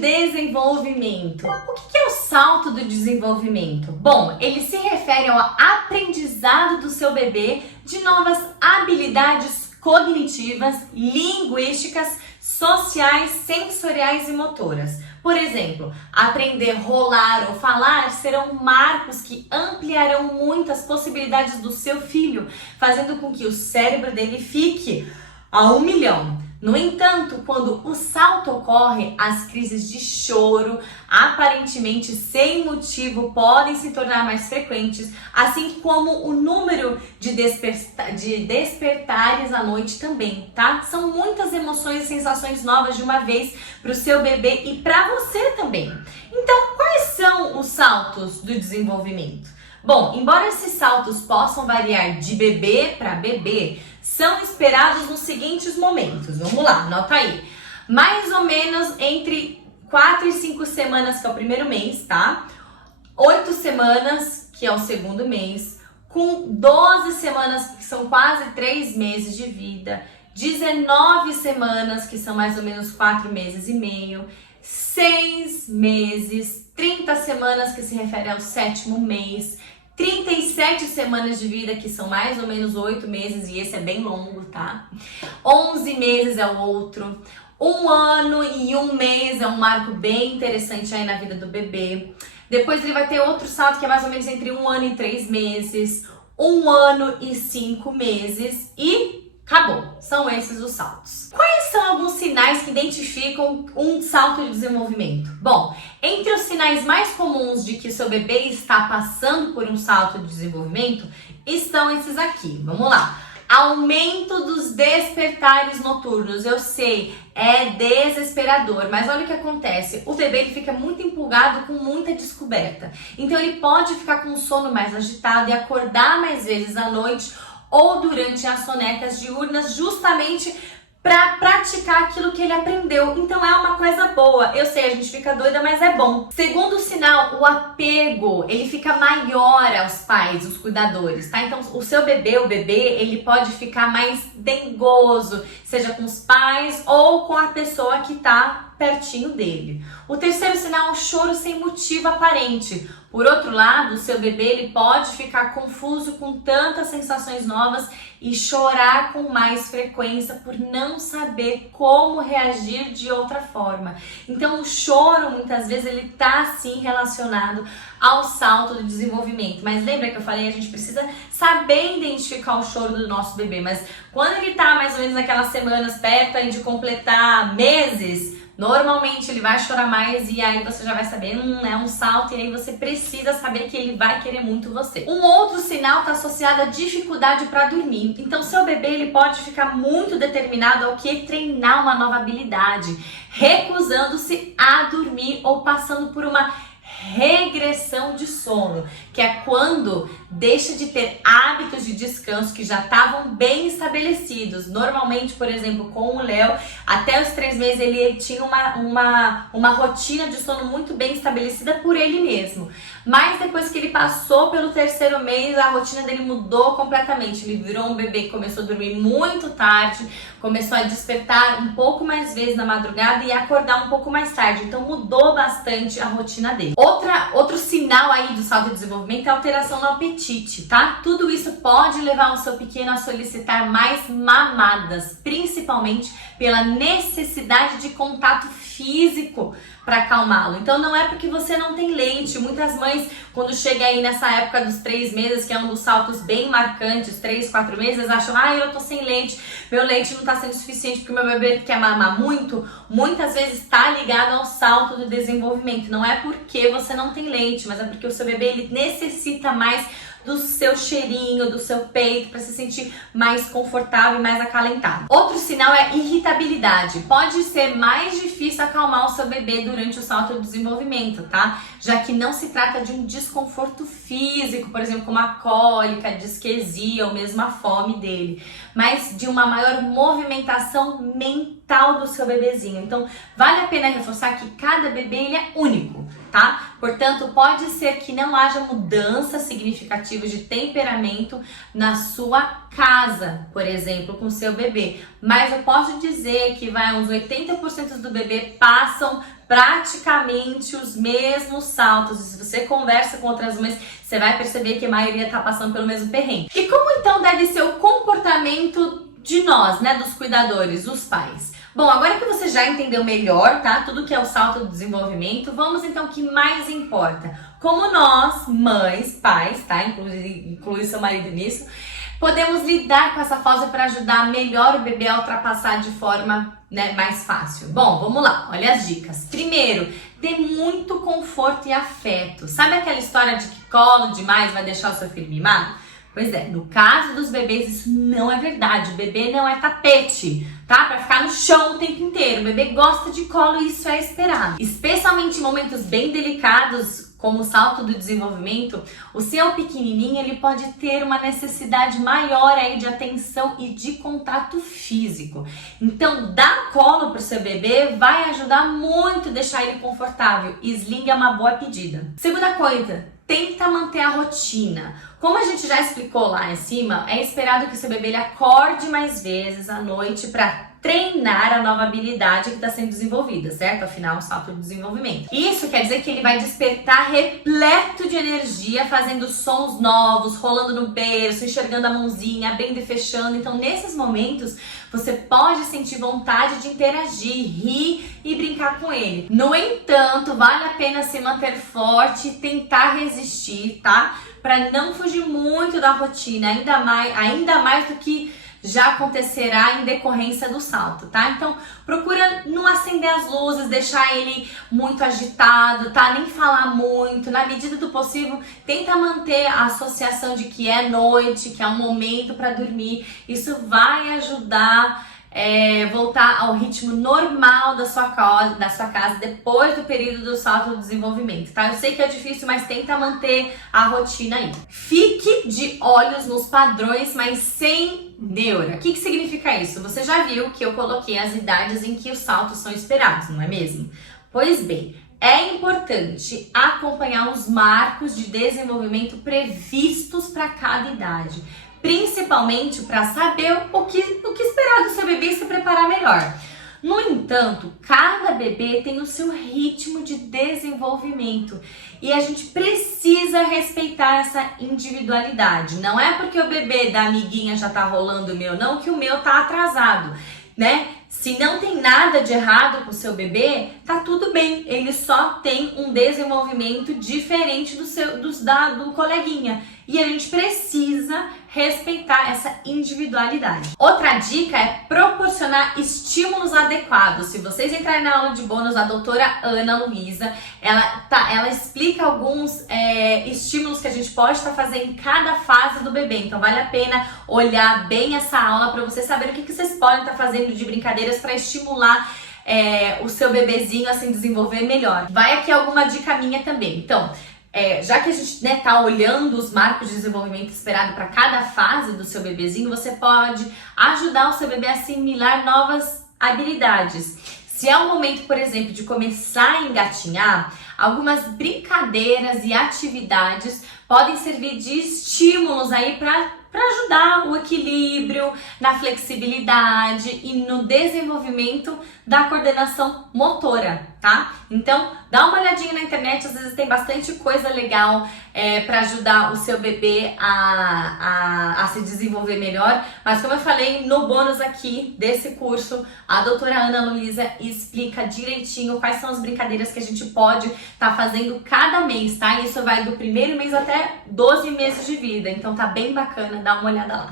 desenvolvimento. O que é o salto do desenvolvimento? Bom, ele se refere ao aprendizado do seu bebê de novas habilidades cognitivas, linguísticas, sociais, sensoriais e motoras. Por exemplo, aprender, rolar ou falar serão marcos que ampliarão muito as possibilidades do seu filho, fazendo com que o cérebro dele fique a 1 milhão. No entanto, quando o salto ocorre, as crises de choro, aparentemente sem motivo, podem se tornar mais frequentes, assim como o número de despertares à noite também, tá? São muitas emoções e sensações novas de uma vez para o seu bebê e para você também. Então, quais são os saltos do desenvolvimento? Bom, embora esses saltos possam variar de bebê para bebê, são esperados nos seguintes momentos. Vamos lá, anota aí. Mais ou menos entre 4 e 5 semanas, que é o primeiro mês, tá? 8 semanas, que é o segundo mês. Com 12 semanas, que são quase 3 meses de vida. 19 semanas, que são mais ou menos 4 meses e meio. 6 meses. 30 semanas, que se refere ao 7º mês. 37 semanas de vida, que são mais ou menos 8 meses, e esse é bem longo, tá? 11 meses é o outro. 1 ano e 1 mês é um marco bem interessante aí na vida do bebê. Depois ele vai ter outro salto que é mais ou menos entre 1 ano e 3 meses. 1 ano e 5 meses e acabou. São esses os saltos. Quais são alguns sinais que identificam um salto de desenvolvimento? Bom, entre os sinais mais comuns de que o seu bebê está passando por um salto de desenvolvimento estão esses aqui. Vamos lá. Aumento dos despertares noturnos. Eu sei, é desesperador, mas olha o que acontece. O bebê ele fica muito empolgado com muita descoberta. Então ele pode ficar com o sono mais agitado e acordar mais vezes à noite ou durante as sonecas diurnas, justamente para praticar aquilo que ele aprendeu. Então é uma coisa boa. Eu sei, a gente fica doida, mas é bom. Segundo sinal, o apego, ele fica maior aos pais, os cuidadores, tá? Então o seu bebê, ele pode ficar mais dengoso, seja com os pais ou com a pessoa que tá pertinho dele. O terceiro sinal é o choro sem motivo aparente. Por outro lado, o seu bebê ele pode ficar confuso com tantas sensações novas e chorar com mais frequência por não saber como reagir de outra forma. Então o choro muitas vezes ele tá sim relacionado ao salto do desenvolvimento. Mas lembra que eu falei, a gente precisa saber identificar o choro do nosso bebê, mas quando ele tá mais ou menos naquelas semanas perto aí de completar meses, normalmente ele vai chorar mais e aí você já vai saber, é um salto, e aí você precisa saber que ele vai querer muito você. Um outro sinal está associado à dificuldade para dormir. Então seu bebê ele pode ficar muito determinado ao que treinar uma nova habilidade, recusando-se a dormir ou passando por uma regressão de sono, que é quando deixa de ter hábitos de descanso que já estavam bem estabelecidos. Normalmente, por exemplo, com o Léo, até os 3 meses ele tinha uma rotina de sono muito bem estabelecida por ele mesmo. Mas depois que ele passou pelo 3º mês, a rotina dele mudou completamente. Ele virou um bebê que começou a dormir muito tarde, começou a despertar um pouco mais vezes na madrugada e acordar um pouco mais tarde. Então mudou bastante a rotina dele. Outro sinal aí do salto de desenvolvimento é a alteração no apetite, tá? Tudo isso pode levar o seu pequeno a solicitar mais mamadas, principalmente pela necessidade de contato físico para acalmá-lo. Então não é porque você não tem leite. Muitas mães, quando chega aí nessa época dos 3 meses, que é um dos saltos bem marcantes, 3, 4 meses, acham, eu tô sem leite, meu leite não tá sendo suficiente porque meu bebê quer mamar muito. Muitas vezes tá ligado ao salto do desenvolvimento. Não é porque você não tem leite, mas é porque o seu bebê ele necessita mais do seu cheirinho, do seu peito, para se sentir mais confortável e mais acalentado. Outro sinal é irritabilidade. Pode ser mais difícil acalmar o seu bebê durante o salto do desenvolvimento, tá? Já que não se trata de um desconforto físico, por exemplo, como a cólica, disquesia ou mesmo a fome dele, mas de uma maior movimentação mental do seu bebezinho. Então, vale a pena reforçar que cada bebê ele é único, tá? Portanto, pode ser que não haja mudanças significativas de temperamento na sua casa, por exemplo, com o seu bebê. Mas eu posso dizer que uns 80% do bebê passam praticamente os mesmos saltos. E se você conversa com outras mães, você vai perceber que a maioria está passando pelo mesmo perrengue. E como então deve ser o comportamento de nós, né, dos cuidadores, os pais? Bom, agora que você já entendeu melhor, tá, tudo que é o salto do desenvolvimento, vamos então ao que mais importa. Como nós, mães, pais, tá, inclui seu marido nisso, podemos lidar com essa fase para ajudar melhor o bebê a ultrapassar de forma, né, mais fácil. Bom, vamos lá, olha as dicas. Primeiro, dê muito conforto e afeto. Sabe aquela história de que colo demais vai deixar o seu filho mimado? Pois é, no caso dos bebês isso não é verdade. O bebê não é tapete, tá? Pra ficar no chão o tempo inteiro. O bebê gosta de colo e isso é esperado. Especialmente em momentos bem delicados, como o salto do desenvolvimento, o seu pequenininho ele pode ter uma necessidade maior aí de atenção e de contato físico. Então, dar colo pro seu bebê vai ajudar muito a deixar ele confortável. Sling é uma boa pedida. Segunda coisa, tenta manter a rotina. Como a gente já explicou lá em cima, é esperado que o seu bebê ele acorde mais vezes à noite para treinar a nova habilidade que está sendo desenvolvida, certo? Afinal, um salto de desenvolvimento. Isso quer dizer que ele vai despertar repleto de energia, fazendo sons novos, rolando no berço, enxergando a mãozinha, abrindo e fechando. Então, nesses momentos, você pode sentir vontade de interagir, rir e brincar com ele. No entanto, vale a pena se manter forte e tentar resistir, tá? Para não fugir muito da rotina, ainda mais do que já acontecerá em decorrência do salto, tá? Então, procura não acender as luzes, deixar ele muito agitado, tá? Nem falar muito. Na medida do possível, tenta manter a associação de que é noite, que é um momento para dormir. Isso vai ajudar voltar ao ritmo normal da sua casa depois do período do salto do desenvolvimento, tá? Eu sei que é difícil, mas tenta manter a rotina aí. Fique de olhos nos padrões, mas sem neura. O que significa isso? Você já viu que eu coloquei as idades em que os saltos são esperados, não é mesmo? Pois bem, é importante acompanhar os marcos de desenvolvimento previstos para cada idade, principalmente para saber o que esperar do seu bebê e se preparar melhor. No entanto, cada bebê tem o seu ritmo de desenvolvimento e a gente precisa respeitar essa individualidade. Não é porque o bebê da amiguinha já tá rolando o meu, não, que o meu tá atrasado, né? Se não tem nada de errado com o seu bebê, tá tudo bem. Ele só tem um desenvolvimento diferente do coleguinha. E a gente precisa respeitar essa individualididade. Outra dica é proporcionar estímulos adequados. Se vocês entrarem na aula de bônus, a doutora Ana Luísa, ela explica alguns estímulos que a gente pode estar fazendo em cada fase do bebê. Então vale a pena olhar bem essa aula para vocês saberem o que vocês podem estar fazendo de brincadeiras para estimular o seu bebezinho a se desenvolver melhor. Vai aqui alguma dica minha também. Então, já que a gente tá olhando os marcos de desenvolvimento esperado para cada fase do seu bebezinho, você pode ajudar o seu bebê a assimilar novas habilidades. Se é o momento, por exemplo, de começar a engatinhar, algumas brincadeiras e atividades podem servir de estímulos aí para ajudar o equilíbrio, na flexibilidade e no desenvolvimento da coordenação motora, tá? Então, dá uma olhadinha na internet, às vezes tem bastante coisa legal para ajudar o seu bebê a se desenvolver melhor. Mas como eu falei no bônus aqui desse curso, a doutora Ana Luísa explica direitinho quais são as brincadeiras que a gente pode estar fazendo cada mês, tá? Isso vai do primeiro mês até 12 meses de vida, então tá bem bacana, dá uma olhada lá.